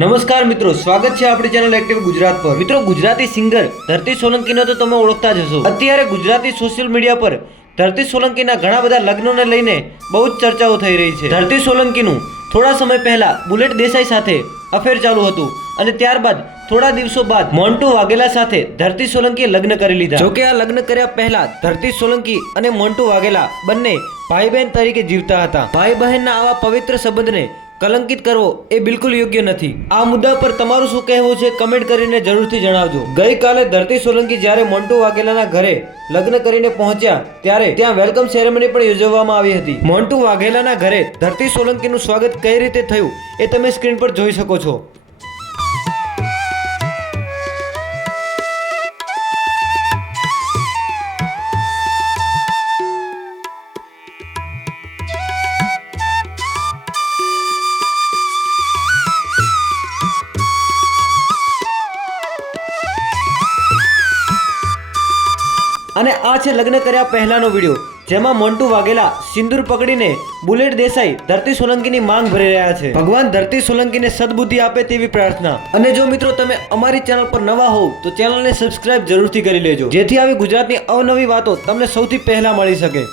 નમસ્કાર મિત્રો, સ્વાગત છે આપણી ચેનલ એક્ટિવ ગુજરાત પર। મિત્રો, ગુજરાતી સિંગર ધરતી સોલંકીને તો તમે ઓળખતા જ હશો। અત્યારે ગુજરાતી સોશિયલ મીડિયા પર ધરતી સોલંકીના ઘણા બધા લગ્નોને લઈને બહુ જ ચર્ચાઓ થઈ રહી છે। ધરતી સોલંકીનું થોડા સમય પહેલા બુલેટ દેસાઈ સાથે અફેર ચાલુ હતું અને ત્યારબાદ થોડા દિવસો બાદ મોન્ટુ વાઘેલા સાથે ધરતી સોલંકીએ લગ્ન કરી લીધા। જોકે આ લગ્ન કર્યા પહેલા ધરતી સોલંકી અને મોન્ટુ વાઘેલા બંને ભાઈ બહેન તરીકે જીવતા હતા। ભાઈ બહેનના આવા પવિત્ર સંબંધને કલંકિત કરવો એ બિલકુલ યોગ્ય નથી। આ મુદ્દા પર તમારું શું કહેવું છે કમેન્ટ કરીને જરૂરથી જણાવજો। ગઈકાલે ધરતી સોલંકી જ્યારે મોન્ટુ વાઘેલાના ઘરે લગ્ન કરીને પહોંચ્યા ત્યારે ત્યાં વેલકમ સેરેમની પણ યોજવામાં આવી હતી। મોન્ટુ વાઘેલાના ઘરે ધરતી સોલંકીનું સ્વાગત કઈ રીતે થયું એ તમે સ્ક્રીન પર જોઈ શકો છો। અને આ છે લગ્ન કર્યા પહેલાનો વિડીયો, જેમાં મોન્ટુ વાઘેલા સિંદૂર પકડીને બુલેટ દેસાઈ ધરતી સોલંકીની માંગ ભરી રહ્યા છે। ભગવાન ધરતી સોલંકીને સદબુદ્ધિ આપે તેવી પ્રાર્થના। અને જો મિત્રો તમે અમારી ચેનલ પર નવા હોવ તો ચેનલને સબસ્ક્રાઇબ જરૂરથી કરી લેજો, જેથી આવી ગુજરાતની અવનવી વાતો તમને સૌથી પહેલા મળી શકે।